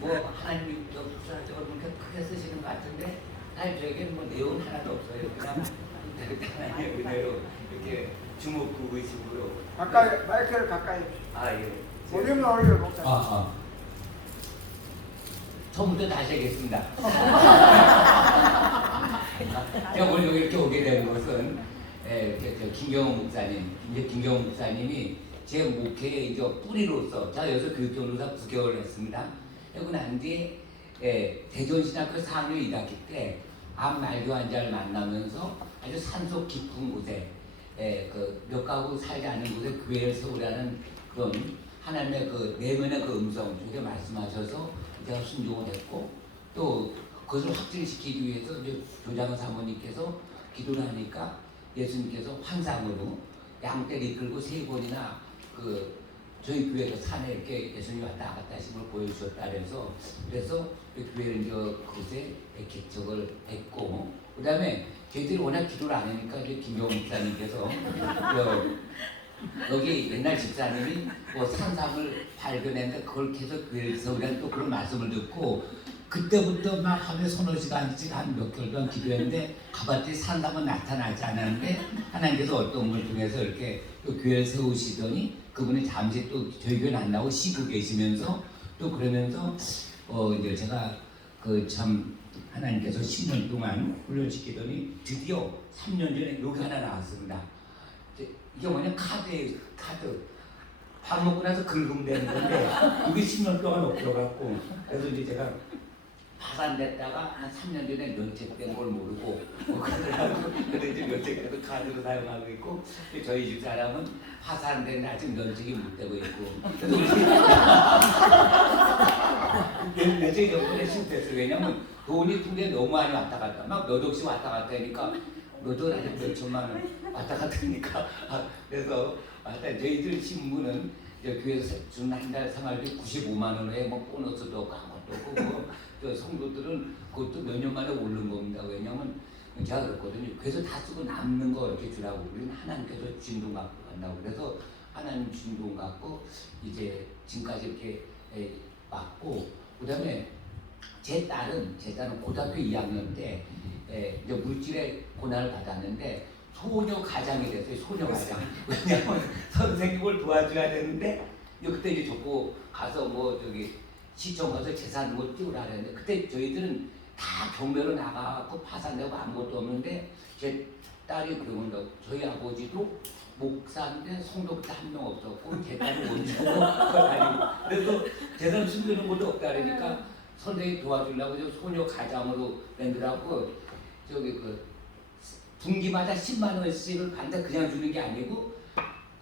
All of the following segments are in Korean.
뭐 하나님이 역사적으로 그렇게 크게 쓰시는 것 같은데 사실 저에게는 뭐 내용은 하나도 없어요. 그냥 하나님의 은혜로 이렇게 주목구의식으로 가까이 마이크를 가까이. 아 예. 볼륨을 올려 목사님. 처음부터 다시 하겠습니다. 제가 오늘 여기 이렇게 오게 된 것은 김경호 목사님, 이제 김경호 목사님이 제 목회의 이제 뿌리로서 제가 여기서 교육전도사 9개월을 했습니다. 그리고 난 뒤에 대전신학교 4학년 2학기 때 암 말기 환자를 만나면서 아주 산속 깊은 곳에 그 몇 가구 살지 않은 곳에 교회를 세우라는 그런 하나님의 그 내면의 그 음성 저게 말씀하셔서 제가 순종을 했고 또 그것을 확증시키기 위해서 이제 조장 사모님께서 기도를 하니까 예수님께서 환상으로 양떼를 이끌고 3번이나 그 저희 교회에서 산에 이렇게 예수님이 왔다 갔다 하신 걸 보여주셨다 그래서 그 교회를 이제 그곳에 개척을 했고 그 다음에 저희들이 워낙 기도를 안 하니까 이제 김경호 목사님께서 여기 옛날 집사님이 뭐 산삼을 발견했는데 그걸 계속 교회를 세우라는 또 그런 말씀을 듣고 그때부터 막 하루에 서너 시간씩 한 몇 개월 동안 기도했는데 가봤더니 산삼은 나타나지 않았는데 하나님께서 어떤 걸 통해서 이렇게 또 교회를 세우시더니 그분이 잠시 또 저희 교회는 안 나오고 쉬고 계시면서 또 그러면서 이제 제가 그 참 하나님께서 10년 동안 훈련시키더니 드디어 3년 전에 여기 하나 나왔습니다. 이게 뭐냐 카드 밥 먹고 나서 긁으면 되는 건데 이게 10년 동안 없어갖고 그래서 이제 제가 파산됐다가 한 3년 전에 면책된 걸 모르고 그러더라고. 그래서 이제 면책돼도 카드로 사용하고 있고 저희 집 사람은 파산된 아직 면책이 못 되고 있고 그래서 면책이 너무 실패했어요. 왜냐면 돈이 근데 너무 많이 왔다 갔다 막 몇 억씩 왔다 갔다 하니까 몇 원 아니면 몇 천만 원 왔다 갔다 하니까 그래서 저희들 신부는 교회에서 준 한 달 생활비 95만 원에 뭐 보너스도 없고 아무것도 없고 뭐 저 성도들은 그것도 몇 년 만에 오른 겁니다. 왜냐면 제가 그랬거든요. 그래서 다 쓰고 남는 거 이렇게 주라고 우리는 하나님께서 진동 갖고 간다고 그래서 하나님 진동 갖고 이제 지금까지 이렇게 왔고 그다음에 제 딸은 고등학교 2학년 때 이제 물질의 고난을 받았는데 소녀 가장이 됐어요. 소녀 가장. 왜냐하면 선생님을 도와줘야 되는데 그때 이제 저고 가서 뭐 저기 시청 가서 재산 뭐 띄우라 그랬는데 그때 저희들은 다 경매로 나가고 파산되고 아무것도 없는데 제 딸이 그러는다고 저희 아버지도 목사인데 성도 그때 한 명 없었고 제 딸이 원주고 다니고 그래서 재산 숨기는 것도 없다 그러니까 선생님이 도와주려고 소녀 가장으로 낸더라고 저기 그 분기마다 10만 원씩을 받는데 그냥 주는 게 아니고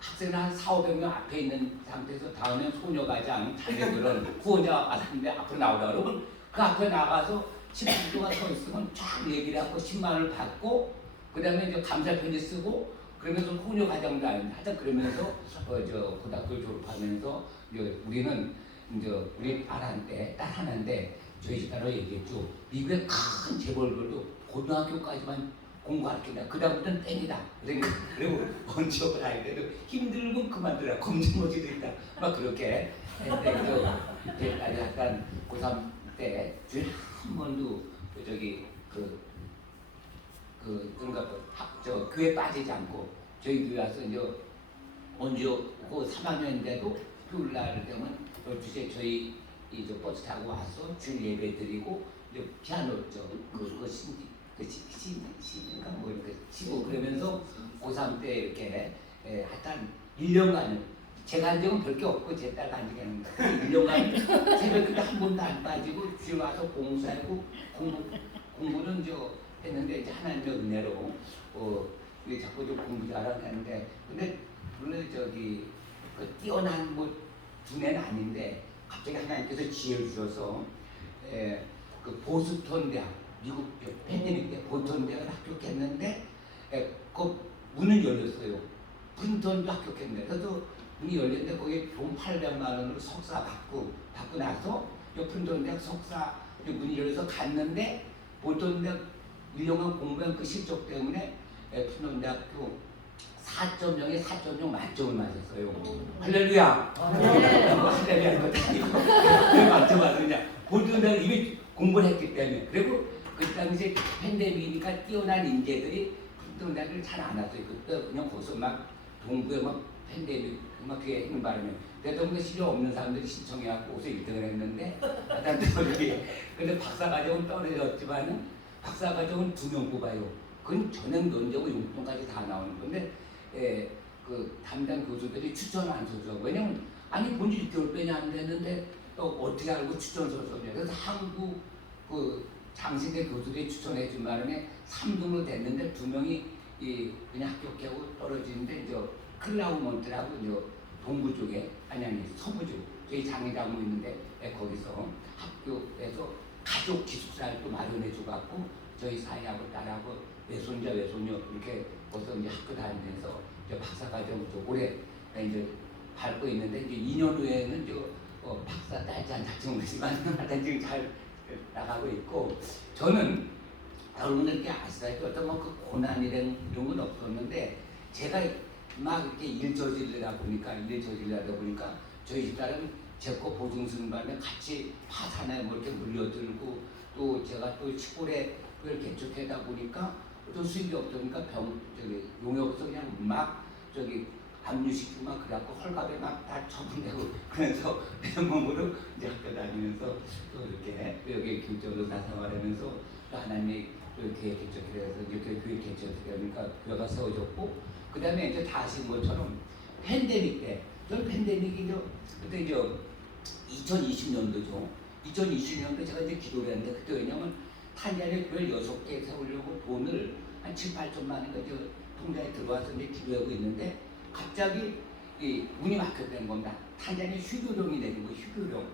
학생은 한 4,500명 앞에 있는 상태에서 다음에 소녀 가장 다른 그런 후원자가 왔는데 앞으로 나오라 그러면 그 앞에 나가서 10분 동안 서 있으면 쫙 얘기를 하고 10만 원을 받고 그 다음에 이제 감사 편지 쓰고 그러면서 소녀 가정도 아닌데 하여튼 그러면서 저 고등학교 졸업하면서 이제 우리는 이제 우리 딸 하나인데 저희 집사로 얘기했죠. 미국의 큰 재벌들도 고등학교까지만 공부할게다. 그 다음부터는 땡이다. 그리고 언제 가야 돼도 힘들고 그만두라. 검증머지도 있다. 막 그렇게 했는데 제 딸이 약간 고3 때 주에 한 번도 저기 저 교회 빠지지 않고 저희 교회 와서 이제 언제 오고 3학년인데도 토요일날 되면 12시에 저희 이제 버스 타고 와서 주일 예배 드리고 이제 피아노 신인가 뭐 이렇게 치고 그러면서 고3 때 이렇게 하여튼 1년간 제가 한 적은 별게 없고 제 딸 한 적이 아닙니다. 1년간 새벽에 한 번도 안 빠지고 주에 와서 봉사하고 공부는 했는데 이제 하나님의 은혜로 자꾸 좀 공부 잘하는데 근데 물론 저기 뛰어난 뭐 두뇌는 아닌데 갑자기 하나님께서 지혜를 주셔서 그 보스턴 대학 미국 팬데믹 때 보스턴 대학을 합격했는데 그 문은 열렸어요. 프린턴도 합격했는데 그래서 문이 열렸는데 거기 돈 800만 원으로 석사 받고 나서 프린턴 대학 석사 문이 열려서 갔는데 보스턴 대학 1년간 공부한 그 실적 때문에 프린턴 대학교 4.0에 4.0 만점을 맞았어요. 할렐루야. 할렐루야. 이거 아니고 왜 만점 맞느냐? 모든 다 이미 공부를 했기 때문에. 그리고 그 당시에 팬데믹이니까 뛰어난 인재들이 분등대학을 잘 안 왔어요. 그때 그냥 거기서 막 동부에 막 팬데믹 막 그게 있는 바람에 대통령 실력 없는 사람들이 신청해갖고 거기서 1등을 했는데 하여튼 근데 박사과정은 떨어졌지만은 박사과정은 2명 뽑아요. 그건 전형 면접고 용돈까지 다 나오는 건데 그 담당 교수들이 추천 안 써줘. 왜냐면 아니 본지 6개월 빼냐 안 되는데 또 어떻게 알고 추천서 써냐. 그래서 한국 그 장신대 교수들이 추천해 준 바람에 3등으로 됐는데 2명이 그냥 합격하고 떨어지는데 이제 클라우먼트라고 이제 동부 쪽에 아니 서부 쪽 저희 장애자고 있는데 거기서 학교에서 가족 기숙사를 또 마련해 줘갖고 저희 사이하고 딸하고 외손자 외손녀 이렇게 거기서 이제 학교 다니면서 이제 박사과정 올해 이제 밟고 있는데 이제 2년 후에는 이제 박사 딸지 안 딸지 모르지만 하여튼 지금 잘 나가고 있고 저는 여러분들께 아시다시피 어떤 그 고난이란 이런 건 없었는데 제가 막 이렇게 일 저지르다 보니까 저희 집사람 제 거 보증승 받으면 같이 파산에 뭐 이렇게 물려들고 또 제가 또 시골에 그걸 개척하다 보니까 또 수입이 없으니까 용역서 그냥 막 압류시키고 막 그래갖고 헐갑에 막 다 처분되고 그래서 내 몸으로 이제 학교 다니면서 또 이렇게 여기 교육적으로 생활하면서 또 하나님이 또 이렇게 개척해서 이렇게 교육 개척하니까 교회가 세워졌고 그 다음에 이제 다 아신 것처럼 팬데믹 때 저는 팬데믹이 그때 이제 2020년도죠. 2020년도 제가 이제 기도를 했는데 그때 왜냐면 탄자니아 교회 6개 세우려고 돈을 한 7, 8천만 원이 통장에 들어와서 이제 기도하고 있는데 갑자기 문이 막혔다는 겁니다. 탄자니아 휴교령이 내린 거 휴교령.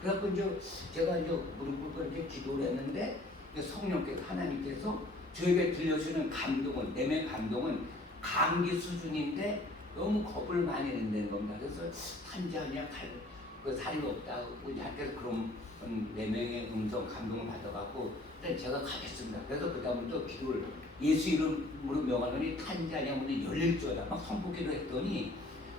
그래갖고 이제 제가 이제 무릎 꿇고 이제 기도를 했는데 성령께서 하나님께서 저에게 들려주는 감동은 내면 감동은 감기 수준인데 너무 겁을 많이 낸다는 겁니다. 그래서 탄자니아 그 살이 없다고 이제 하께서 그런 내면의 음성 감동을 받아갖고 제가 가겠습니다. 그래서 그 다음부터 기도를 예수 이름으로 명하더니 탄자니아 문이 열릴 줄 알아. 막 선포기도 했더니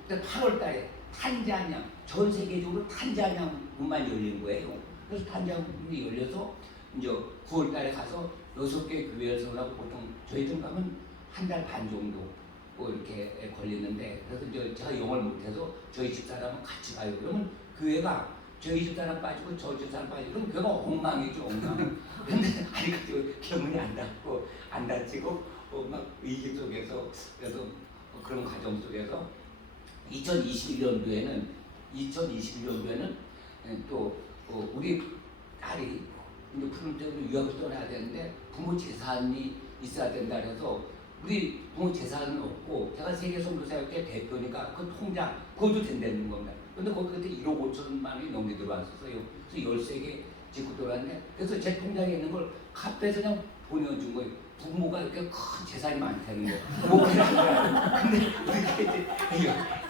8월 달에 탄자니아 전 세계적으로 탄자니아 문만 열린 거예요. 그래서 탄자니아 문이 열려서 이제 9월 달에 가서 6개 교회에서 하고 보통 저희들 가면 한 달 반 정도 뭐 이렇게 걸리는데 그래서 이제 제가 영어를 못해서 저희 집사람은 같이 가요. 그러면 교회가 저희 집사람 빠지고 저 집사람 빠지고 그럼 교회가 엉망이죠, 엉망. 근데 아직도 경문이 안 닫고 안 닫히고 막 위기 속에서 그래서 그런 과정 속에서 2021년도에는 또 우리 딸이 이제 푸른쪽으로 유학을 떠나야 되는데 부모 재산이 있어야 된다 그래서 우리 부모 재산은 없고 제가 세계선교사협회 대표니까 그 통장 그것도 된다는 겁니다. 근데 거기 그때 1억 5천만 원이 넘게 들어왔었어요. 그래서 13개 짓고 들어왔는데 그래서 제 통장에 있는 걸 값해서 그냥 보내준 거예요. 부모가 이렇게 큰 재산이 많다는 거예요. 뭐 그런 거야. 근데 우리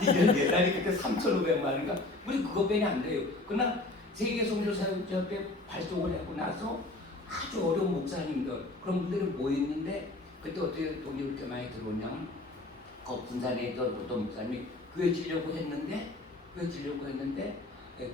이제 내 딸이 그때 3,500만 원인가 우리 그거밖에 안 돼요. 그러나 세계선교사협회 발족을 하고 나서 아주 어려운 목사님들 그런 분들이 모였는데 그때 어떻게 돈이 그렇게 많이 들어오냐면 그 군산에 있던 어떤 목사님이 교회 지려고 했는데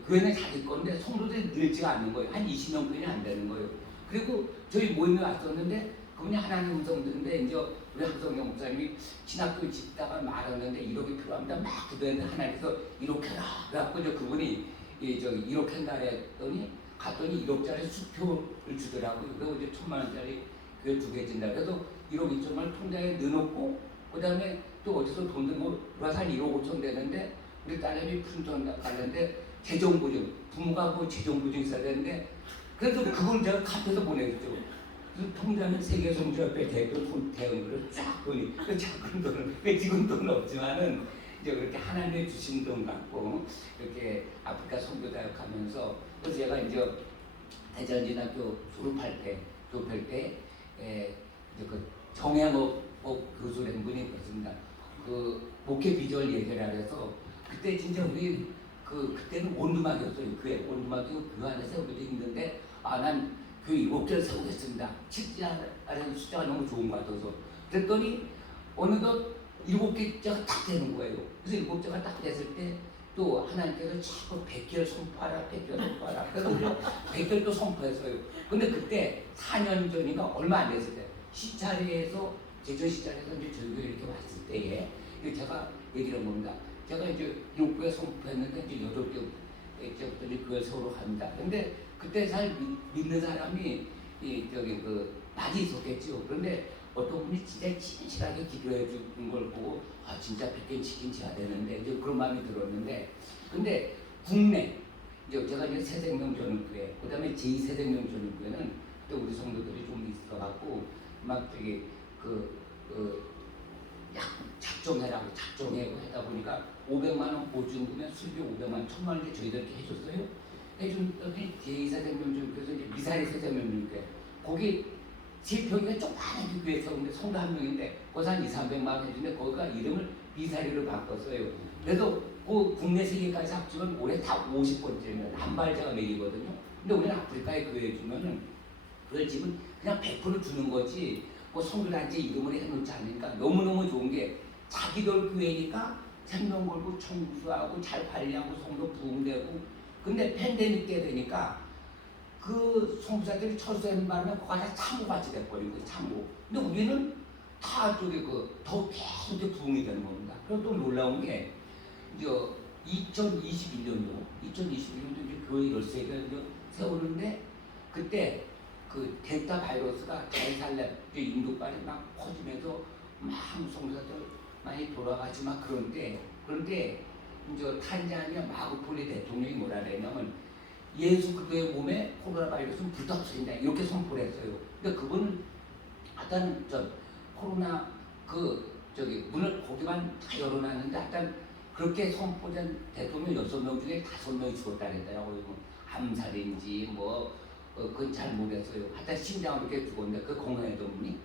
교회는 자기 건데 성도들이 늘지가 않는 거예요. 한 20명뿐이 안 되는 거예요. 그리고 저희 모임에 왔었는데 그분이 하나님 음성 듣는데 이제 우리 한성경 목사님이 신학교 짓다가 말하는데 1억이 필요합니다. 막 기도했는데 하나님께서 1억 해라. 그래갖고 이제 그분이 1억 한다 했더니 갔더니 1억짜리 수표를 주더라고요. 그리고 이제 1,000만 원짜리 교회 2개 진다. 그래서 1억 2천만 통장에 넣어놓고 그 다음에 또 어디서 돈을 뭐 한 1억 5천 되는데 우리 딸내미 푼돈 가는데 재정보증 부모가 뭐 재정보증 있어야 되는데 그래서 그걸 제가 카페에서 보내줬죠. 그래서 통장은 세계선교협회 대표 대응으로 쫙 보니 그 작은 돈을 지금 돈은 없지만은 이제 그렇게 하나님의 주신 돈 갖고 이렇게 아프리카 선교사역 하면서 그래서 제가 이제 대전진학교 졸업할 때 이제 그 정양업 교수를 한 분이 있었습니다. 그 목회 비주얼 예배라 해서 그때 진짜 우리 그때는 온두막이었어요. 교회 온두막이 교회 안에 세우기도 힘든데 난 교회 7개를 세우겠습니다. 칙지하는 숫자가 너무 좋은 것 같아서 그랬더니 어느덧 7개째가 딱 되는 거예요. 그래서 7개가 딱 됐을 때 또 하나님께서 자꾸 백결 선포하라, 백결 선포하라. 그래서 우리가 백결 또 선포했어요. 근데 그때 4년 전인가 얼마 안 됐을 때 시찰에서 제천 시찰에서 이제 저희 교회 이렇게 왔을 때에 제가 얘기를 한 겁니다. 제가 이제 욕구에 선포했는데 이제 8개 이제부터 이제 교회 서로 갑니다. 근데 그때 잘 믿는 사람이 많이 있었겠죠. 그런데 어떤 분이 진짜 진실하게 기도해 준 걸 보고 아 진짜 백개 치킨 지어야 되는데 이제 그런 마음이 들었는데 근데 국내 이제 제가 이제 새생명전교회 그다음에 제2새생명전교회는 그때 우리 성도들이 좀 있어갖고 막 저기 작정해라고 작정해 하다 보니까 500만 원 보증금에 수입이 500만 원, 1000만 원 저희들께 해줬어요. 해준더니 제2새생명전교회에서 이제 미사리 새생명전교회 거기 제 평에 조그마한 교회에서 근데 성도 한 명인데 거기서 한 200~300만 원 해주는데 거기가 이름을 미사리로 바꿨어요. 그래서 그 국내 세계까지 합치면 올해 다 50번째면 한 발자가 매기거든요. 근데 우리는 아프리카에 교회 주면은 그걸 집은 그냥 100% 주는 거지 뭐 성도단체 이름을 해놓지 않으니까 너무너무 좋은 게 자기들 교회니까 생명 걸고 청소하고 잘 관리하고 성도 부흥되고 근데 팬데믹 때 되니까 그 성부사들이 철수하는 바람에 그거 다 창고같이 돼버린 거예요. 창고. 근데 우리는 다 저기 더 계속 부흥이 되는 겁니다. 그리고 또 놀라운 게 이제 2021년도 이제 교회 열쇠를 세우는데 그때 그 델타 바이러스가 제살렘 인도발이 막 퍼지면서 막 성사들 많이 돌아가지 막 그런데 이제 탄자니아 마구폴리 대통령이 뭐라 그랬냐면 예수 그리스도의 몸에 코로나 바이러스는 불타버린다 이렇게 선포를 했어요. 근데 그분은 하여튼 코로나 문을 거기만 다 열어놨는데 하여튼 그렇게 선포된 대통령 6명 중에 5명이 죽었다 그랬더라고요. 암살인지 그건 잘 모르겠어요. 하여튼 심장으로 이렇게 죽었는데 그 건강했던 분이.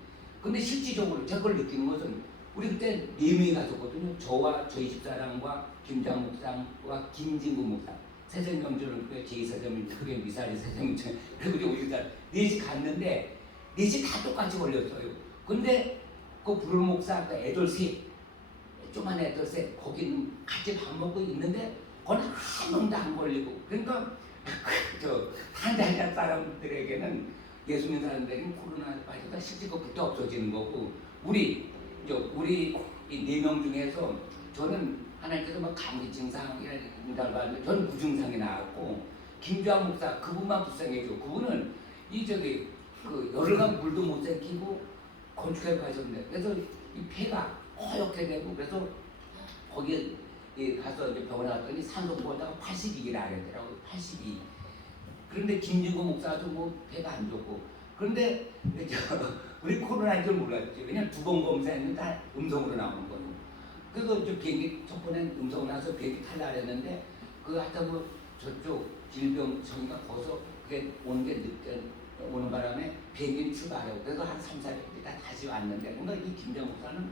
근데 실질적으로 제가 그걸 느끼는 것은 우리 그때 4명이 갔었거든요. 저와 저희 집사람과 김장 목사와 김진구 목사. 새생명전교회 제2새생명 그게 미사리 새생명전 그리고 우리 다 넷이 갔는데 넷이 다 똑같이 걸렸어요. 근데 그 부르 목사 그 애들 셋 조그만 애들 셋 거기는 같이 밥 먹고 있는데 거기 한 명도 안 걸리고 그러니까 탄자니아 사람들에게는 예수 믿는 사람들에게는 코로나 바이러스가 실제 그부터 없어지는 거고 우리 이 4명 중에서 저는 하나님께서 막 감기 증상이라고 하는데 저는 무증상이 나왔고 김주환 목사 그분만 불쌍해져. 그분은 열흘간 물도 못 삼키고 건축해 가셨는데 그래서 이 폐가 허옇게 되고 그래서 거기에 가서 이제 병원에 갔더니 산소보다가 82기라 그랬더라고요. 82. 그런데 김진구 목사도 뭐 폐가 안 좋고 그런데 우리 코로나인 줄 몰랐죠. 왜냐면 2번 검사했는데 다 음성으로 나오는 거예요. 그래서 이제 비행기 첫 번에 음성 나서 비행기 탈라 그랬는데 하여튼 저쪽 질병청인가 거기서 그게 오는 게 늦게 오는 바람에 비행기 출발하고 그래서 한 3~400일 다 다시 왔는데 뭔가 이 김정 목사는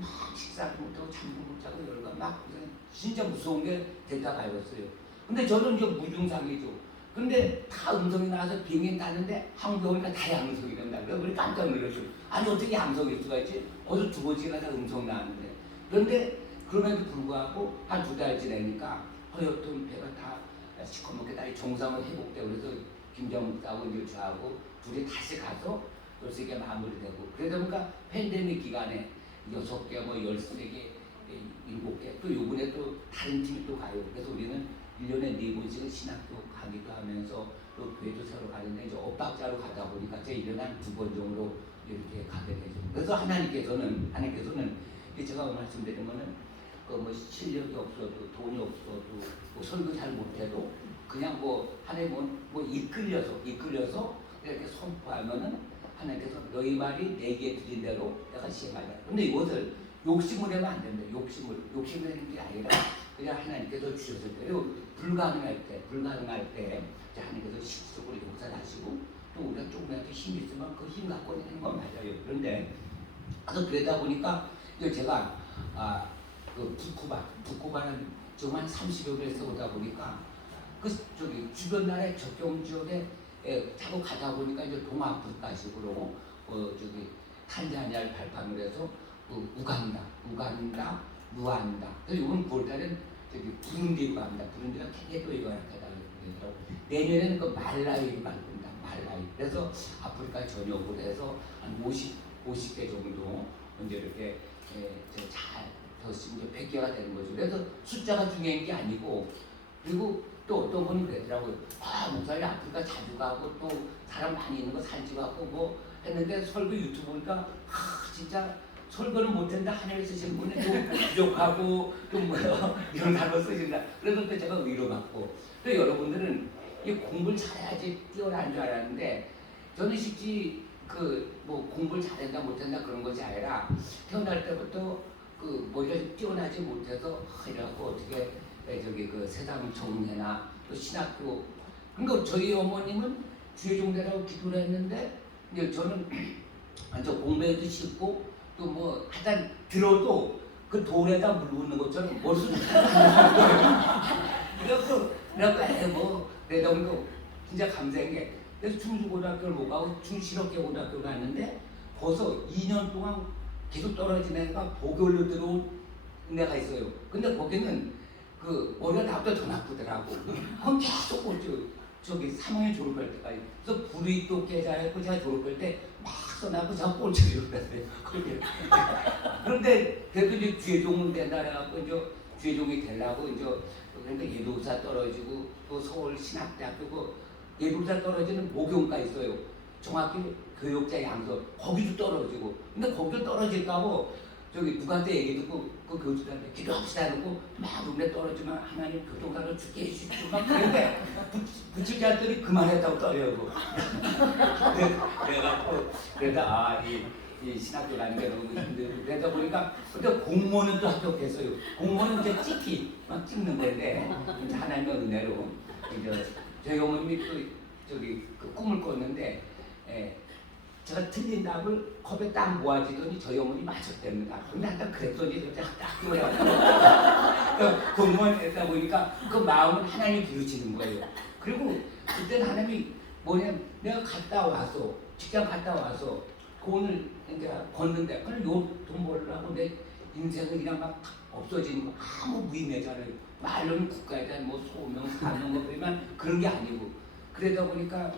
막 식사도 못하고 잠도 못 자고 열과 막 진짜 무서운 게 델타 바이러스예요. 근데 저는 이제 무증상이죠. 근데 다 음성이 나와서 비행기 탔는데 한국에 오니까 다 양성이 된다. 그래서 우리 깜짝 놀랐어요. 아니 어떻게 양성일 수가 있지? 어디서 2번째가 다 음성 나왔는데 그런데 그럼에도 불구하고 한 2달 지나니까 허옇던 배가 다 시커멓게 다리 정상으로 회복되고 그래서 김정국하고 이제 저하고 둘이 다시 가서 13개 마무리되고 그러다 보니까 팬데믹 기간에 6개, 13개, 7개 또 요번에 또 다른 팀이 또 가요. 그래서 우리는 1년에 4번씩은 신학교 가기도 하면서 또 교회도 새로 가는데 이제 엇박자로 가다 보니까 제 1년에 한 2번 정도 이렇게 가게 되죠. 그래서 하나님께서는 제가 말씀드리면은 실력이 없어도 돈이 없어도 설교 잘 못해도 그냥 하나님은 이끌려서 이렇게 선포하면은 하나님께서 너희 말이 내게 드린 대로 내가 시행하자. 근데 이것을 욕심을 하면 안 된다. 욕심을 하는 게 아니라 그냥 하나님께서 주셨을 때요 불가능할 때 하나님께서 실질적으로 역사를 하시고 또 우리가 조금이라도 힘이 있으면 그 힘 갖고 있는 건 맞아요. 그런데 그러다 보니까 제가 북쿠바는 정말 30여 개를 세우다 보니까 주변 나라의 접경 지역에 자꾸 가다 보니까 이제 동아프리카식으로 탄자니아를 발판으로 해서 우간다, 루안다. 그래서 이번 9월달엔 저기 부룬디로 갑니다. 부룬디가 굉장히 또 이거 하다고 내년에는 그 말라위로 갈 겁니다. 말라위. 그래서 아프리카 전역으로 해서 한 50개 정도 이제 이렇게 잘더 이제 100개가 되는 거죠. 그래서 숫자가 중요한 게 아니고 그리고 또 어떤 분이 그러더라고요. 목사님 아프리카 자주 가고 또 사람 많이 있는 거 사진 찍어갖고 뭐 했는데 설교 유튜브 보니까 진짜 설교는 못했는데 하나님 쓰시는 분이 좀 부족하고 좀 뭐 이런 단어 쓰신다. 그래서 또 제가 위로받고 또 여러분들은 이 공부를 잘해야지 뛰어난 줄 알았는데 저는 쉽지 그 뭐 공부를 잘한다 못한다 그런 것이 아니라 태어날 때부터 그 머리가 좀 뛰어나지 못해서 이래갖고 어떻게 저기 그 세상 정례나 또 신학교 그러니까 저희 어머님은 주의 종대라고 기도를 했는데 이제 저는 저 공부해도 쉽고 또 뭐 하여튼 들어도 그 돌에다 물 붓는 것처럼 머릿속에 그래갖고 뭐 그러다 보니까 진짜 감사한 게 그래서 충주고등학교를 못 가고 충실업계 고등학교를 갔는데 거기서 2년 동안 계속 떨어진 애가 보교로 들어온 애가 있어요. 근데 거기는 그 머리가 나보다 더 나쁘더라고. 그럼 계속 저기 3학년 졸업할 때까지. 그래서 불이 또 깨자했고 제가 졸업할 때 막 써나고 제가 꼴찌를 했어요. 그런데 그래도 이제 주의종은 된다 해갖고 이제 주의종이 되려고 이제 그러니까 예도사 떨어지고 또 서울 신학대학교 그 예도사 떨어지는 모교과 있어요. 종합교 교육자 양서 거기도 떨어지고 근데 거기도 떨어질까고 저기 누구한테 얘기 듣고 그 교수들한테 기도합시다 하고 막 눈에 떨어지면 하나님 교통사를 죽게 해주십시오 막 그런데 붙일 자들이 그만했다고 떨려고 그래갖고 그러다 이 신학교 가는 게 너무 힘들고 그러다 보니까 근데 공무원은 또 합격했어요. 공무원은 이제 찍기 막 찍는 건데 하나님의 은혜로 이제 저희 어머님이 또 저기 그 꿈을 꿨는데 제가 틀린 답을 컵에 딱 모아지더니 저희 어머니 맞췄답니다. 근데 한번 그랬더니 딱 그거야. 공무원 했다 보니까 그 마음은 하나님 부르시는 거예요. 그리고 그때는 하나님이 뭐냐면 내가 갔다 와서 직장 갔다 와서 그 오늘 이제 걷는데 그럼 요돈 벌려고 내 인생은 그냥 막 없어지는 거 아무 무의미하잖아요. 말로는 국가에 대한 뭐 소명 사명 뭐 그러면 그런 게 아니고 그러다 보니까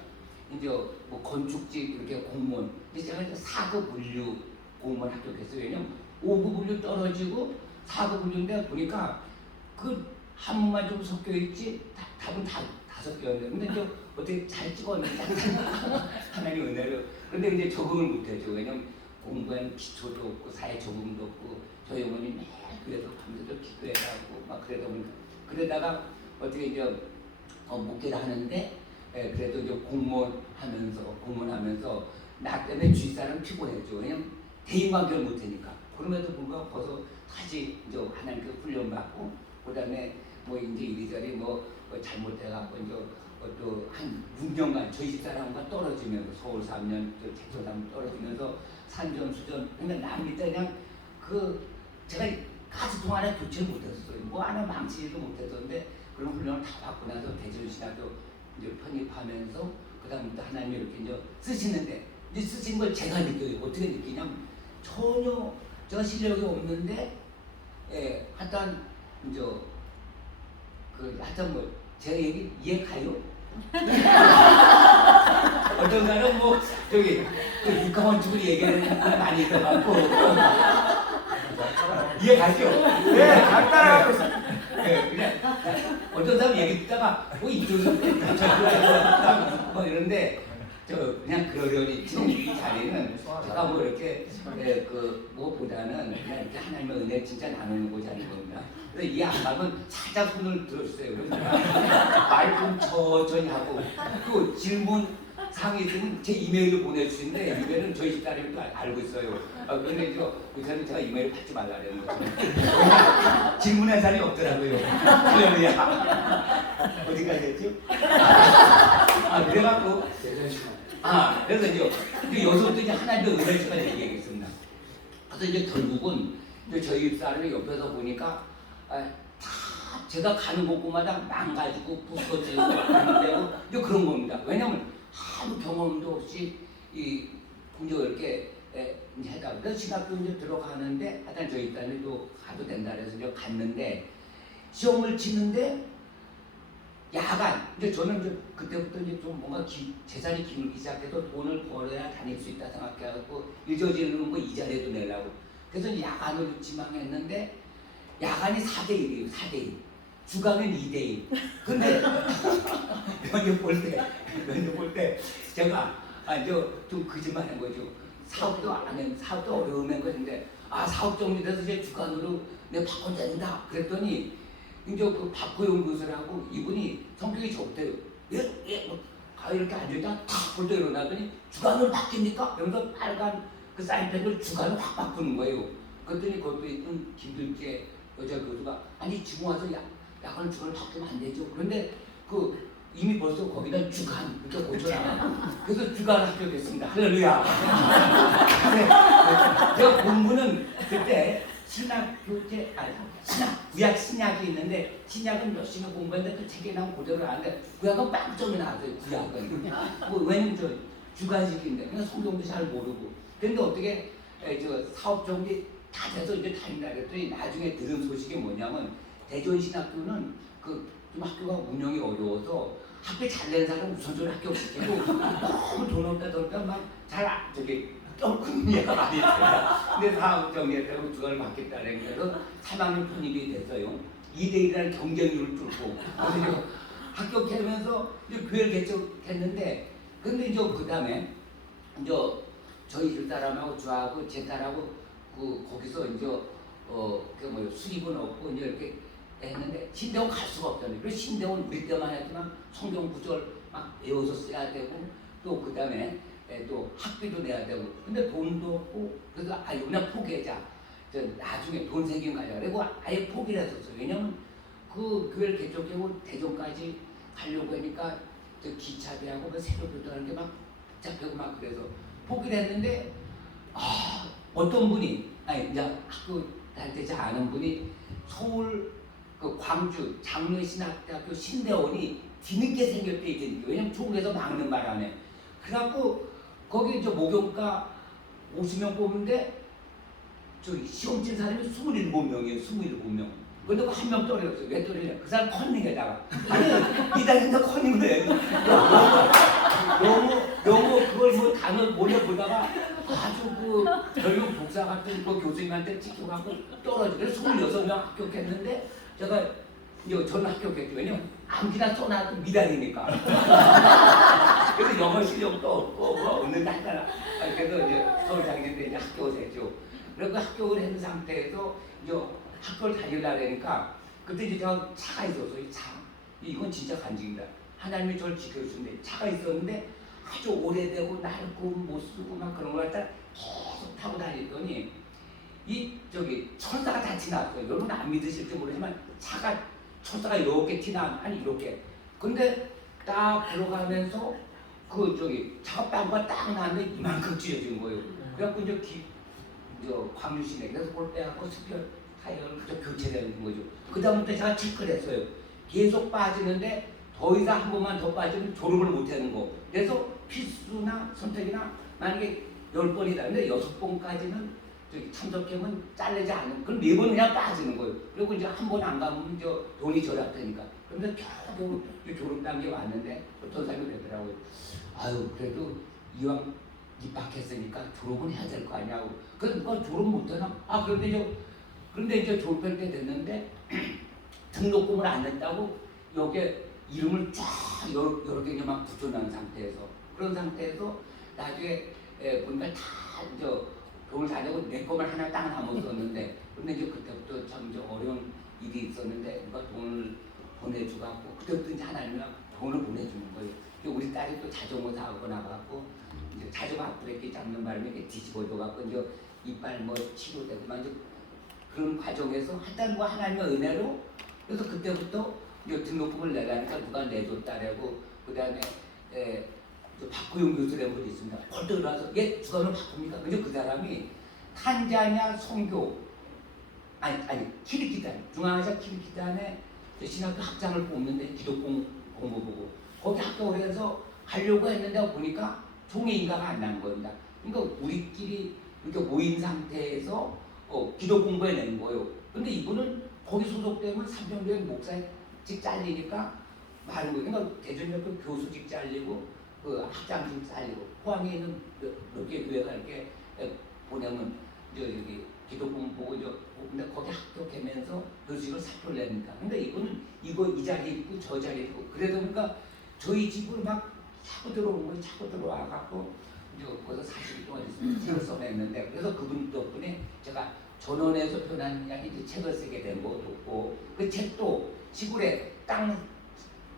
이제 뭐 건축직 이렇게 공무원 이제 제가 이제 4급 분류 공무원 합격했어요. 왜냐면 5급 분류 떨어지고 4급 분류인데 보니까 그 한문만 좀 섞여 있지 답은 다 섞여 있는데 근데 이제 어떻게 잘 찍었는데 하나님 은혜로 근데 이제 적응을 못했죠. 왜냐면 공부한 기초도 없고 사회 적응도 없고 저희 어머니 매일 그래서 밤새도 기도해가고 막 그러다 보니까 그러다가 어떻게 이제 목회를 하는데 그래도 이제 공무원하면서 나 때문에 주위 사람 피곤했죠. 왜냐면 대인관계를 못하니까. 그럼에도 불구하고 거기서 다시 이제 하나님께 훈련받고 그다음에 뭐 이제 이리저리 뭐 잘못해갖고 이제 또 한 6년간 저희 집사람과 떨어지면서 서울 3년, 제천 3년 떨어지면서 산전수전. 그러니까 남 밑에 그냥 그 제가 가스통 하나 교체를 못했어요. 뭐 하나 망치지도 못했었는데 그런 훈련을 다 받고 나서 대전신학교 이제 편입하면서 그다음부터 하나님이 이렇게 이제 쓰시는데 이제 쓰신 걸 제가 느껴요. 어떻게 느끼냐면 전혀 제가 실력이 없는데 하여튼 이제 그 하여튼 뭐 제 얘기 이해 가요? 어떤 사람은 뭐 저기 그 육가원칙으로 얘기하는 분 많이 있어갖고 이해 가죠? 네, 잘 따라가고 있습니다. 네, 그냥 어떤 사람 얘기 듣다가 뭐 이쪽에서 뭐 이런데 저 그냥 그러려니 지금 이 자리는 제가 뭐 이렇게 그 무엇보다는 그냥 이렇게 하나님의 은혜 진짜 나누는 곳이 아닌 겁니다. 그래서 이 안감은 살짝 손을 들어주세요. 말 좀 천천히 하고 또 질문 사항이 있으면 제 이메일을 보내주시는데 이메일은 저희 집사람이 또 알고 있어요. 그런데 이제 의사는 제가 이메일 받지 말라 그러는 거죠. 질문할 사람이 없더라고요. 할렐루야. 어디까지 했죠? 그래갖고 그래서 이제 여기서부터 이제 하나님의 은혜를 제가 얘기하겠습니다. 그래서 이제 결국은 이제 저희 집사람이 옆에서 보니까 다 제가 가는 곳마다 망가지고 부서지고 하는데요. 이제 그런 겁니다. 왜냐면 아무 경험도 없이 이제 이렇게 이제 하다. 그래서 신학교 이제 들어가는데 하여튼 저희 딸이 또 가도 된다 그래서 이제 갔는데 시험을 치는데 야간 이제 저는 이제 그때부터 이제 좀 뭔가 재산이 기울기 시작해서 돈을 벌어야 다닐 수 있다 생각해갖고 잊어지는 거 이자라도 내려고 그래서 이제 야간으로 지망했는데 야간이 4대1이에요. 4대1 주간은 2대1 근데 면접 볼 때 제가 좀 거짓말한 거죠. 사업도 안 해, 사업도 어려운 거였는데 사업 정리돼서 이제 주간으로 내가 바꿔야 된다 그랬더니 이제 그 박호영 교수라고 이분이 성격이 좋대요. 예, 이렇게 앉아있다 탁 벌떡 일어나더니 주간으로 바뀝니까? 이러면서 빨간 그 사인펜을 주간으로 확 바꾸는 거예요. 그랬더니 거기 있는 김들재 여자 교수가 아니 지금 와서 야간을 주간으로 바꾸면 안 되죠. 그런데 이미 벌써 거기다 주간 이렇게 고쳐놔. 그래서 주간 합격했습니다. 할렐루야. 제가 공부는 그때 구약 신약이 있는데 신약은 열심히 공부했는데 그 책에 나온 그대로 아는데 구약은 빵점이 나왔어요. 구약은 왜냐면 저 주간식인데 그냥 성경도 잘 모르고 그런데 어떻게 저 사업 정리 다 돼서 이제 다닌다 그랬더니 나중에 들은 소식이 뭐냐면 대전신학교는 좀 학교가 운영이 어려워서 학교 잘 낸 사람 우선적으로 합격시키고 너무 돈 없다 보니까 막잘 조금 이해가 많이 돼요. 근데 사업 정리했다고 주간을 받겠다는 그래서 3학년 편입이 돼서요. 2대1이라는 경쟁률을 뚫고 그래서 합격하면서 이제 교회를 개척했는데 근데 이제 그 다음에 이제 저희 집 사람하고 저하고 제 딸하고 거기서 이제 수입은 없고 이제 이렇게 했는데 신대원 갈 수가 없잖아요. 그래서 신대원 우리 때만 했지만 성경 구절 막 외워서 써야 되고 또 그 다음에 또 학비도 내야 되고 근데 돈도 없고 그래서 그냥 포기하자. 나중에 돈 생기면 가자. 그리고 아예 포기를 했었어요. 왜냐면 그 교회를 개척하고 대전까지 가려고 하니까 기차비하고 새벽교도 하는 게 막 복잡하고 막 그래서 포기를 했는데 어떤 분이 이제 학교 다닐 때 잘 아는 분이 서울 광주 장로신학대학교 신대원이 뒤늦게 생겼대 이제 왜냐면 중국에서 막는 바람에 그래갖고 거기 이제 목욕가 50명 뽑는데 시험 친 사람이 27명이에요. 27명. 근데 한 명 떨어졌어요. 왜 떨어지냐? 그 사람 컨닝에다가 아니 이달인데 컨닝을 해. 영어 그걸 단어 몰려보다가 아주 결국 복사 같은 교수님한테 찍혀갖고 떨어져. 그래서 26명 합격했는데 제가 저는 합격했죠. 왜냐면 암기나 써놔도 미달이니까. 그래서 영어 실력도 없고 없는 하잖아. 그래서 이제 서울 다닐 때 이제 합격을 했죠. 그리고 합격을 한 상태에서 이제 학교를 다니려고 하니까 그때 이제 제가 차가 있었어. 이 차. 이건 진짜 간증이다. 하나님이 저를 지켜주는데 차가 있었는데 아주 오래되고 낡고 못 쓰고 막 그런 걸 갖다 계속 타고 다녔더니 철사가 다 지나왔어요. 여러분 안 믿으실지 모르지만 철사가 이렇게 티나 아니 이렇게. 근데 딱 들어가면서 차가 빵꾸가 딱 나는데 이만큼 찢어진 거예요. 그래갖고 이제 광주시내 그래서 그걸 빼갖고 스피어 타이어를 교체되는 거죠. 그 다음부터 제가 체크를 했어요. 계속 빠지는데 더 이상 한 번만 더 빠지면 졸업을 못하는 거. 그래서 필수나 선택이나 만약에 10번이다. 근데 6번까지는 참석하면 잘리지 않은. 그럼 4번 그냥 빠지는 거예요. 그리고 이제 한 번 안 가면 돈이 절약되니까. 그런데 겨우 졸업 단계 왔는데 어떤 사람이 그러더라고요. 그래도 이왕 입학했으니까 졸업은 해야 될 거 아니냐고. 그래서 누가 졸업 못하나? 그런데 이제 졸업할 때 됐는데 등록금을 안 냈다고 여기에 이름을 쫙 여러 개만 붙여놓은 상태에서 그런 상태에서 나중에 보니까 다 이제 돈을 다 내고 내 것만 하나 딱 남았었는데 근데 이제 그때부터 참 이제 어려운 일이 있었는데 누가 돈을 보내주갖고 그때부터 이제 하나님이 돈을 보내주는 거예요. 우리 딸이 또 자전거 사고 나가고 이제 자전거 앞브레이크 잡는 바람에 뒤집어져 갖고 이제 이빨 치료되고 막 이제 그런 과정에서 하여튼 하나님의 은혜로 그래서 그때부터 이제 등록금을 내라니까 누가 내줬다라고 그다음에 박구용 교수라는 분이 있습니다. 벌떡 일어나서 주간으로 바꿉니까? 근데 그 사람이 탄자냐 선교 키르기스탄 중앙아시아 키르기스탄에 신학교 학장을 뽑는데 기독공 공부보고 거기 합격을 해서 가려고 했는데 보니까 종의 인가가 안 난 겁니다. 그러니까 우리끼리 이렇게 모인 상태에서 기도 공부해 낸 거예요. 근데 이분은 거기 소속되면 삼성교회 목사직 잘리니까 많은 거예요. 그러니까 대전역그 교수직 잘리고 그 학장직 잘리고 포항에 있는 몇 개 교회가 이렇게 보내면 여기 기독군 보고 근데 거기 합격하면서 교수직을 사표를 내니까. 근데 이거는 이 자리에 있고 저 자리에 있고 그래도 그러니까 저희 집을 막 자꾸 들어오는 거예요. 자꾸 들어와 갖고 이제 거기서 40일 동안 있으면 책을 써냈는데 그래서 그분 덕분에 제가 전원에서 변한 양이 이제 책을 쓰게 된 것도 없고 그 책도 시골에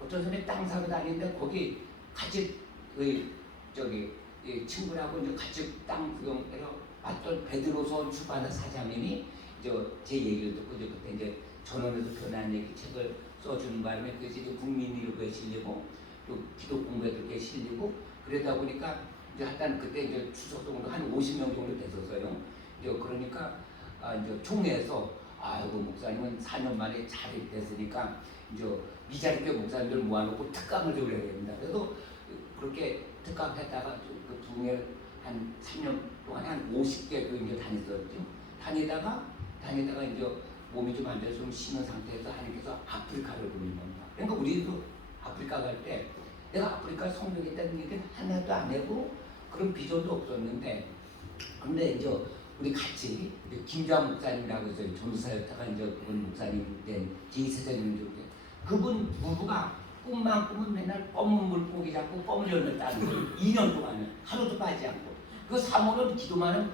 어떤 사람이 땅 사러 다니는데 거기 같이 이 친구라고 이제 같이 땅 구경해서 왔던 베드로서 출판사 사장님이 이제 제 얘기를 듣고 이제 그때 이제 전원에서 변한 얘기 책을 써주는 바람에 그것이 이제 국민일보에 실리고 또 기독공부에도 실리고 그러다 보니까 이제 하여튼 그때 이제 추석 정도 한 50명 정도 됐었어요. 이제 그러니까 이제 총회에서 아이고 목사님은 4년 만에 자립됐으니까 이제 미자립교 목사님들 모아놓고 특강을 드려야 됩니다. 그래서 그렇게 특강했다가 그 부흥회 한 3년 동안 한 50개 교회 다녔었죠. 다니다가 이제 몸이 좀 안 돼서 좀 쉬는 상태에서 하나님께서 아프리카를 보낸 겁니다. 그러니까 우리도 아프리카 갈 때 내가 아프리카 성령에 있다는 얘기는 하나도 안 해고 그런 비전도 없었는데 근데 이제 우리 같이 김장 목사님이라고 해서 전도사였다가 이제 그분 목사님 된 기세자님 중에 그분 부부가 꿈만 꾸면 맨날 검은 물고기 잡고 검은 열매 따는 거예요. 2년 동안은 하루도 빠지 않고 그 사모는 기도만 하면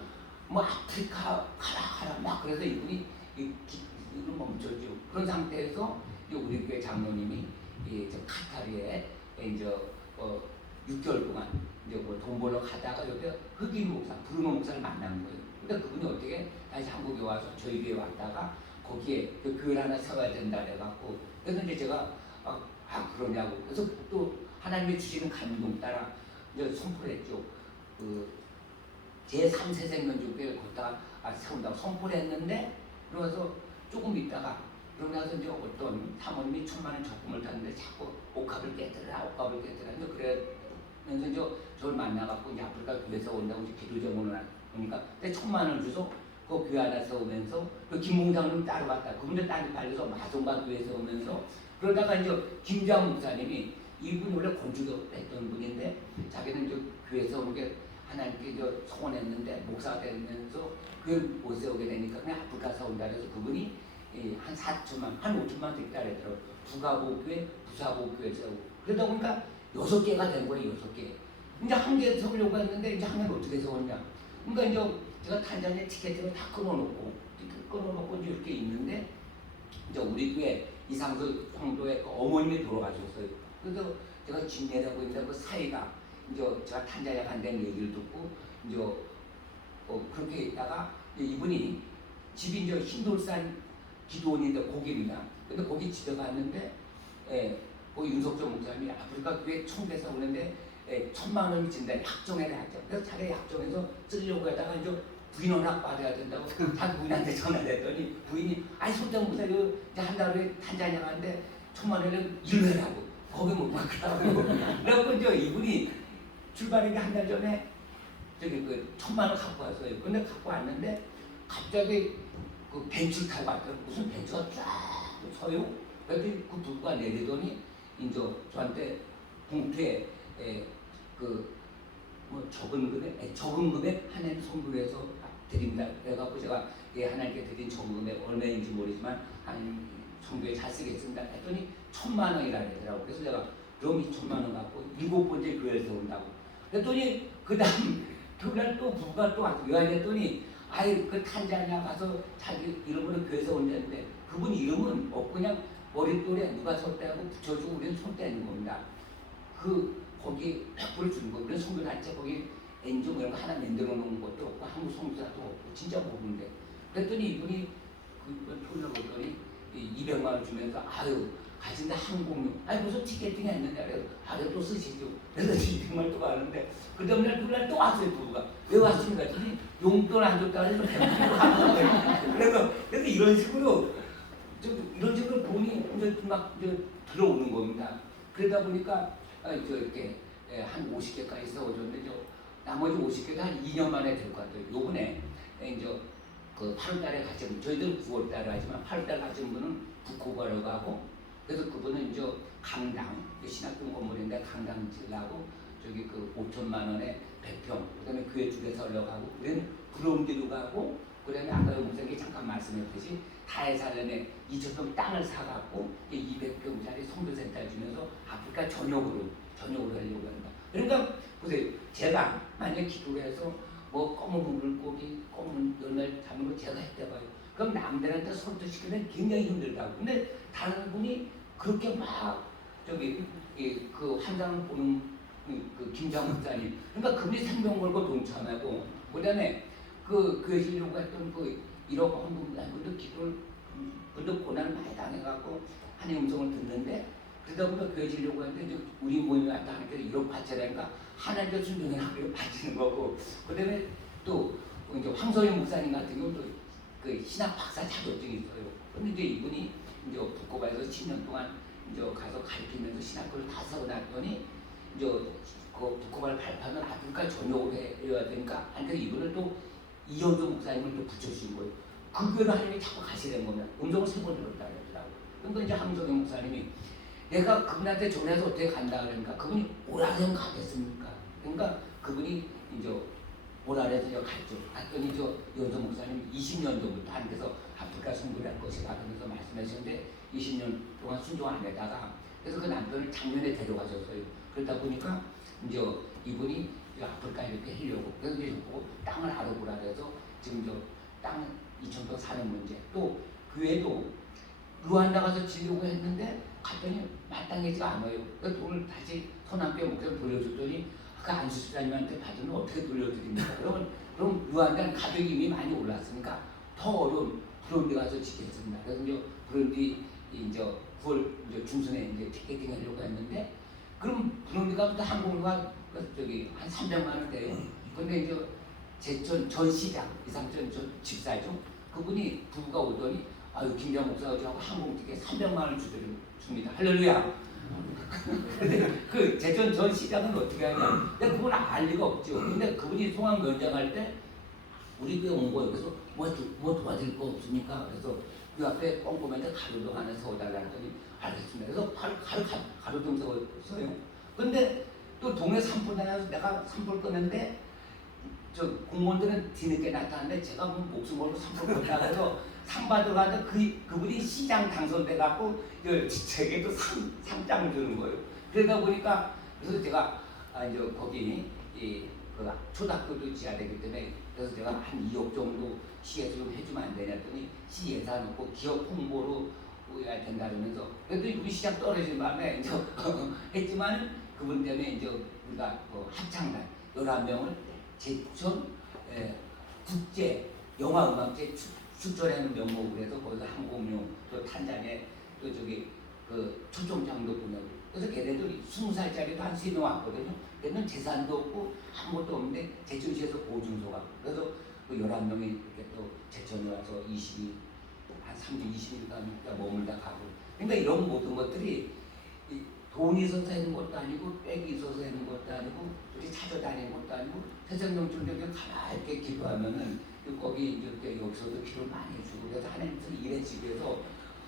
뭐 아프리카 가라 막 그래서 이분이 이걸 멈춰줘 그런 상태에서 우리 교회 장로님이 카타르에 이제 6개월 동안 이제 뭐 돈 벌러 가다가 여기 흑인 목사 브루노 목사를 만난 거예요. 근데 그분이 어떻게 다시 한국에 와서 저희 교회 왔다가 거기에 그 교회 하나 세워야 된다 그래갖고 그래서 이제 제가 그러냐고 그래서 또 하나님이 주시는 감동 따라 이제 선포를 했죠. 제3세 생명교회 거기다가 세운다고 선포를 했는데 그러면서 조금 있다가 그러고 나서 이제 어떤 사모님이 1,000만 원 적금을 탔는데 자꾸 옥합을 깨뜨려라 이제 그러면서 이제 저를 만나갖고 이제 아프리카 교회에서 온다고 이제 기도 제목을 하니까 1,000만 원을 줘서 그 교회 하나 세우면서 그 김봉장님 따라갔다 그분들 딸이 달려서 마송가 교회 세우면서 그러다가 이제 김장 목사님이 이분 원래 건축을 했던 분인데 자기는 이제 교회 세우는 게 하나님께 이제 소원했는데 목사가 되면서 교회 못 세우게 되니까 그냥 아프리카 세운다 그래서 그분이 한 4천만, 한 5천만 됐다 그러더라고요. 부가복교회, 부사복교회 세우고 그러다 보니까 6개가 된 거예요. 6개. 이제 한 개 세우려고 했는데 이제 한 개는 어떻게 세웠냐. 그러니까 이제 제가 탄자니아 티켓을 다 끊어놓고 이제 이렇게 있는데 이제 우리 교회 이상수 성도의 그 어머님이 돌아가셨어요. 그래서 제가 진례하고 있는데 그 사이가 이제 제가 탄자니아 간다는 얘기를 듣고 이제 그렇게 있다가 이분이 집이 이제 흰돌산 기도원인데 거기입니다. 근데 거기 집에 갔는데 그 윤석철 목사님이 아프리카 교회 총대에서 오는데 1,000만 원이 진다. 약정해라 약정. 그래서 차라리 약정해서 쓰려고 하다가 이제 부인 허락 받아야 된다고 자기 부인한테 전화를 했더니 부인이 아니 손대문 목사 이제 한 달 후에 탄자니아 가는데 1,000만 원을 일회라고 거기 못 받더라고. 그래갖고 이제 이분이 출발하기 한 달 전에 저기 그 1,000만 원 갖고 왔어요. 근데 갖고 왔는데 갑자기 그 벤츠를 타고 왔더니 무슨 벤츠가 쫙 서요. 그랬더니 그 부부가 내리더니 이제 저한테 봉투에 뭐 적은 금액 하나님 선물해서 드립니다. 그래갖고 제가 하나님께 드린 적은 금액 얼마인지 모르지만 하나님 선교에 잘 쓰겠습니다. 했더니 1,000만 원이라 그러더라고. 그래서 제가 그럼 2,000만 원 갖고 7번째 교회에서 온다고. 그랬더니 그 다음 그날 또 부부가 또 와서 요한했더니 아이 그 탄자니아 가서 자기 이름으로 교회에서 온다는데 그분 이름은 그냥 머릿돌에 누가 섰다고 붙여주고 우리는 손 떼는 겁니다. 거기 100% 주는 거. 우리는 선교단체 거기 엔조 이런 거 하나 만들어 놓은 것도 없고 한국 선교사도 없고 진짜 모르는데 그랬더니 이분이 그 표를 보더니 200만 원 주면서 아유 가진다 항공료 아니 무슨 티켓팅이 했는데 그래서 아유 또 쓰시죠. 그래서 200만 원 또 가는데 그 다음날 그날 또 왔어요. 부부가 왜 왔습니까? 그랬더니 용돈 안 줬다 해서 100만 원 그래서 이런 식으로 돈이 이제 막 이제 들어오는 겁니다. 그러다 보니까 이렇게 한 50개까지 세워줬는데 나머지 50개도 한 2년 만에 될 것 같아요. 요번에 이제 그 8월달에 가신 저희들 9월달에 하지만 8월달 가신 분은 북코바로 가고 그래서 그분은 이제 강당 신학교 건물인데 강당 지으려고 저기 그 5천만 원에 100평 그다음에 교회 쪽에 설려가고 그다음에 부러운데로 가고 그다음에 아까 목사님이 잠깐 말씀했듯이 다해살렘에 2,000평 땅을 사갖고 200평짜리 성교센터 주면서 아프리카 전역으로 하려고 한다. 그러니까 보세요. 제가 만약 기도를 해서 뭐 검은 물고기, 검은 연을 잡는 거 제가 했다고요. 그럼 남들한테 설득시키면 굉장히 힘들다고. 근데 다른 분이 그렇게 막 저기 그 환장을 보는 그 김장 목사님, 그러니까 그분이 생명 걸고 동참하고 그다음에 그 해주려고 했던 그 1억 헌금단들도 기도를 근데 고난을 많이 당해갖고 하나님 음성을 듣는데 그러다 보니까 교회지려고 했는데 이제 우리 모임에 왔다 하니까 1억 바쳐라니까 하나님께 순종의 하루를 바치는 거고 그다음에 또 이제 황소영 목사님 같은 경우도 그 신학 박사 자격증이 있어요. 근데 이제 이분이 이제 북코바에서 10년 동안 이제 가서 가르치면서 신학교를 다 세워놨더니 이제 그 북코바를 발판을 아프리카 전역으로 해야 되니까 그러니까 이분을 또 이현주 목사님을 또 붙여주신 거예요. 그 교회를 하나님이 자꾸 가시는 거면 음성을 3번 들었다 그러더라고요. 그러니까 이제 황소영 목사님이 내가 그분한테 전해서 어떻게 간다 그러니까 그분이 오라면 가겠습니까? 그러니까 그분이 이제 오라래서 갔죠. 갔더니 저 연서 목사님 20년 전부터 하나님께서 아프리카 선교를 할 것이다 그러면서 말씀하시는데 20년 동안 순종 안 했다가 그래서 그 남편을 작년에 데려가셨어요. 그러다 보니까 이제 이분이 이제 아프리카 이렇게 하려고 그래서 이제 땅을 알아보라 그래서 지금 저 땅 2,000평 사는 문제 또 교회도 루안다 가서 지려고 했는데 갔더니 마땅하지가 않아요. 그 돈을 다시 손안빼 목사님 돌려줬더니 그 안수사님한테 받으면 어떻게 돌려드립니까? 그럼 루안다는 가격이 이미 많이 올랐으니까 더 어려운 브론디 가서 지겠습니다. 그래서 이제 브론디 이제 9월 이제 중순에 이제 티켓팅 하려고 했는데 그럼 브론디 가부터 항공료가 저기 한 300만 원 돼요. 근데 이제 제천 전 시장 이상전 집사죠. 그분이 부부가 오더니 아유 김장 목사가 저하고 항공 티켓 300만 원 줍니다. 할렐루야. 근데 그 제천 전 시장은 어떻게 하냐? 근데 그건 알 리가 없죠. 근데 그분이 송암 연장할 때 우리 교회 온 거예요. 그래서 뭐 도와줄 거 없습니까? 그래서 그 앞에 꼼꼼한데 가루도 하나 세워달라 했더니 알겠습니다. 그래서 가루 좀 세웠어요. 근데 또 동네 산불 나서 내가 산불 끄는데 저 공무원들은 뒤늦게 나타났는데 제가 뭐 목숨 걸고 산불 껐다 해서 상 받으러 가는데 그분이 시장 당선돼 갖고 제게도 상장을 주는 거예요. 그러다 보니까 그래서 제가 이제 거기 그 초등학교도 지어야 되기 때문에 그래서 제가 한 2억 정도 시에서 좀 해주면 안 되냐 했더니 시 예산 없고 기업 홍보로 해야 된다 그러면서 그래도 우리 시장 떨어진 밤에 이제 했지만 그분 때문에 이제 우리가 그 합창단 11명을 제천 국제 영화음악제 출전하는 명목으로 해서 거기서 항공료 또 탄자니아 또 저기 그 초청장도 보내고 그래서 걔네들이 20살짜리도 한 3명 왔거든요. 걔는 재산도 없고 아무것도 없는데 제천시에서 보증소가 그래서 그 11명이 이렇게 또 제천에 와서 한 3주 20일간 머물다 가고 그러니까 이런 모든 것들이 돈이 있어서 하는 것도 아니고 빽이 있어서 하는 것도 아니고 우리 찾아다니는 것도 아니고 세상용천적인 가만히 이렇게 기도하면은 거기 이렇게 여기서도 기도 많이 해주고 그래서 하나님께서 일해지기 위해서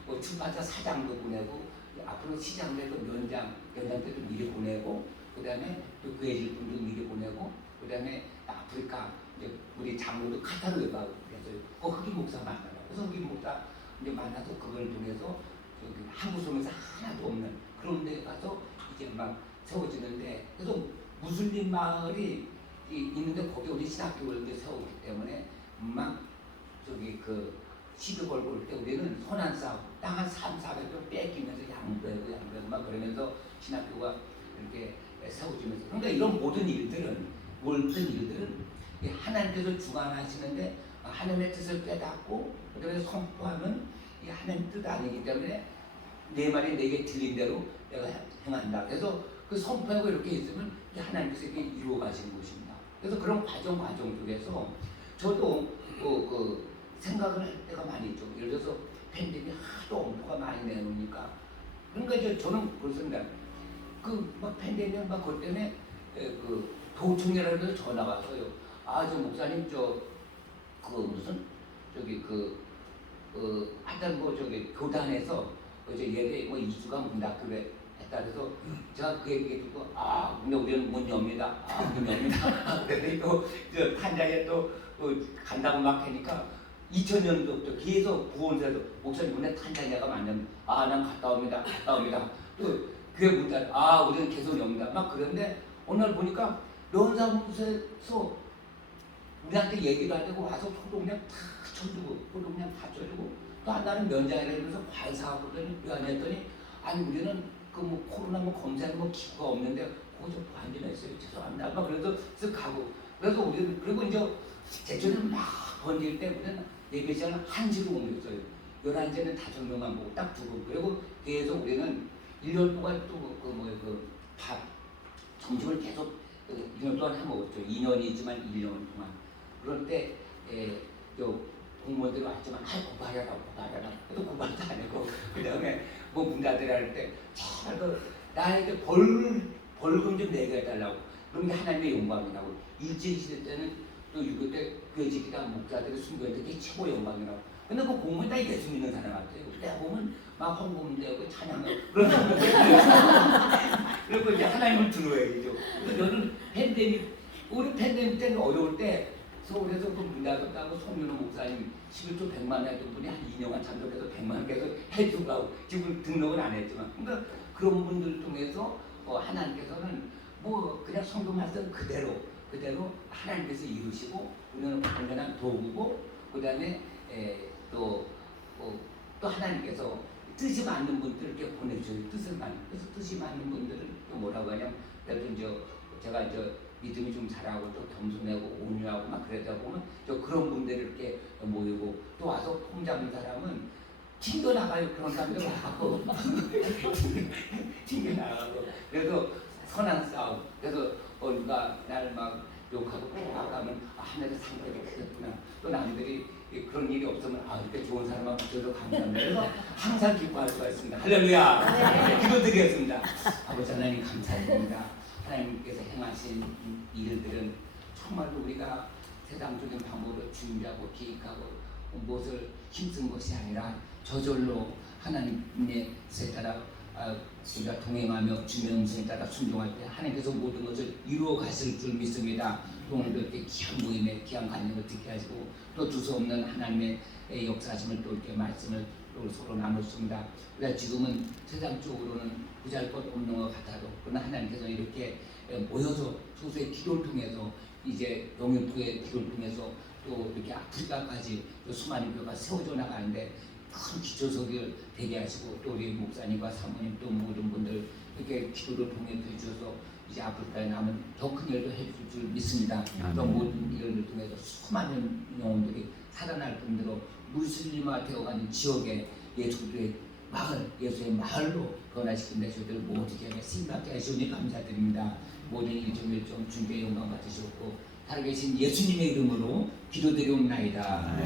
뭐 출판사 사장도 보내고 앞으로 시장에도 연장 때도 미리 보내고 그 다음에 또 구해질 분도 미리 보내고 그 다음에 아프리카 이제 우리 장로도 카타르에 가고 그래서 그 흑인 목사 만나요. 그래서 흑인 목사 이제 만나서 그걸 통해서 저기 한국 속에서 하나도 없는 그런 데 가서 이제 막 세워지는데 그래서 무슬림 마을이 있는데 거기 우리 신학교를 세우기 때문에 막 저기 그 시드 걸고 올 때 우리는 손안 싸고 땅 한 300~400 평 뺏기면서 양보하고 막 그러면서 신학교가 이렇게 세워지면서 그러니까 이런 모든 일들은 하나님께서 주관하시는데 하나님의 뜻을 깨닫고 그다음에 선포하면 이 하나님 뜻 아니기 때문에 내 말이 내게 들린 대로 내가 행한다. 그래서 그 선포하고 이렇게 있으면 하나님께서 이렇게 이루어 가시는 것입니다. 그래서 그런 과정 속에서 저도 그 생각을 할 때가 많이 있죠. 예를 들어서 팬데믹이 하도 엄포가 많이 내놓으니까 그러니까 이제 저는 그렇습니다. 막 팬데믹 막 그것 때문에 그 도청이라는 데서 전화가 왔어요. 저 목사님 무슨 저기 하여튼 뭐 저기 교단에서 이제 예배 뭐 2주간 문 닫기로 했다 그래서 제가 그 얘기 듣고 근데 우리는 문 엽니다. 문 엽니다. 그랬더니 또저 판장에 또 간다고 막 하니까 2000년도부터 계속 구원사에서 목사님 문에 탄자니아가 만나면 난 갔다 옵니다. 또 그게 문 닫아 우리는 계속 엽니다. 막 그런데 어느 날 보니까 런사무소에서 우리한테 얘기도 안 되고 와서 소독량 다 쳐주고 소독량 다 쳐주고 또 한 날은 면장이라 그러면서 과외사하고 그러더니 왜 안 했더니 아니 우리는 뭐 코로나 검사에 기구가 없는데 그거 좀 반전했어요. 죄송합니다. 막 그래서 쓱 가고 그래서 우리는 그리고 이제 제초는 막 번질 때 우리는 예배 시간을 1시로 옮겼어요. 11시에는 5명만 보고 딱 두고 그리고 계속 우리는 1년 동안 또 밥 점심을 계속 1년 동안 해먹었죠. 2년이지만 1년 동안. 그럴 때 공무원들이 왔지만 고발해라. 그래도 고발도 안 하고 그 다음에 뭐 문 닫으라 할 때 정말 나에게 벌금 좀 내게 해달라고. 그런 게 하나님의 영광이라고. 일제시대 때는 또 6.25 때 교회지기다 목사들이 순교했던 게 최고 영광이라고. 근데 그 공무원 다 예수 믿는 사람 같아요. 내가 보면 막 헌금되고 찬양하고 그런 사람들. 그리고 이제 하나님을 들어야죠. 그래서 저는 우리 팬데믹 때는 어려울 때 서울에서 문 닫았다고 송윤호 목사님 11조 100만 했던 분이 한 2년간 참석해서 100만 계속 해주고 가고 지금 등록은 안 했지만 그러니까 그런 분들 통해서 하나님께서는 뭐 그냥 성도 말씀 그대로 하나님께서 이루시고 우리는 완전한 도구고 그 다음에 또 하나님께서 뜻이 맞는 분들께 보내줘요. 그래서 뜻이 맞는 분들은 또 뭐라고 하냐면 제가 믿음이 좀 잘하고 또 겸손하고 온유하고 막 그러다 보면 그런 분들을 이렇게 모이고 또 와서 폼 잡는 사람은 튕겨나가요. 그런 사람들 와고 튕겨나가고 그래서 선한 싸움. 그래서 누가 나를 막 욕하고 막 하면 하늘에 상대가 크겠구나. 또 남들이 그런 일이 없으면 이렇게 좋은 사람만 붙여서 감사합니다. 그래서 항상 기뻐할 수가 있습니다. 할렐루야. 기도드리겠습니다. 아버지 하나님 감사드립니다. 하나님께서 행하신 일들은 정말로 우리가 세상적인 방법으로 준비하고 계획하고 무엇을 힘쓴 것이 아니라 저절로 하나님의 뜻에 따라 우리가 동행하며 주의 음성에 따라 순종할 때 하나님께서 모든 것을 이루어 가실 줄 믿습니다. 오늘도 이렇게 귀한 모임에 귀한 간증을 듣게 하시고 또 두서없는 하나님의 역사심을 또 이렇게 말씀을 또 서로 나눴습니다. 우리가 지금은 세상적으로는 부잘것 없는 것 같아도 그러나 하나님께서 이렇게 모여서 소수의 기도를 통해서 이제 영육부의 기도를 통해서 또 이렇게 아프리카까지 또 수많은 교회가 세워져 나가는데 큰 기초석을 되게 하시고 또 우리 목사님과 사모님 또 모든 분들 이렇게 기도를 통해 주셔서 이제 아프리카에 남은 더 큰 일도 해줄 줄 믿습니다. 또 모든 일을 통해서 수많은 영혼들이 살아날 뿐더러 무슬림화 되어가는 지역에 예수의 마을, 예수의 마을로 변화시킨다. 저희들 모두에게 생각해 하시오니 감사드립니다. 모든 일정일정 주님의 영광 받으셨고 살아계신 예수님의 이름으로 기도드리옵나이다.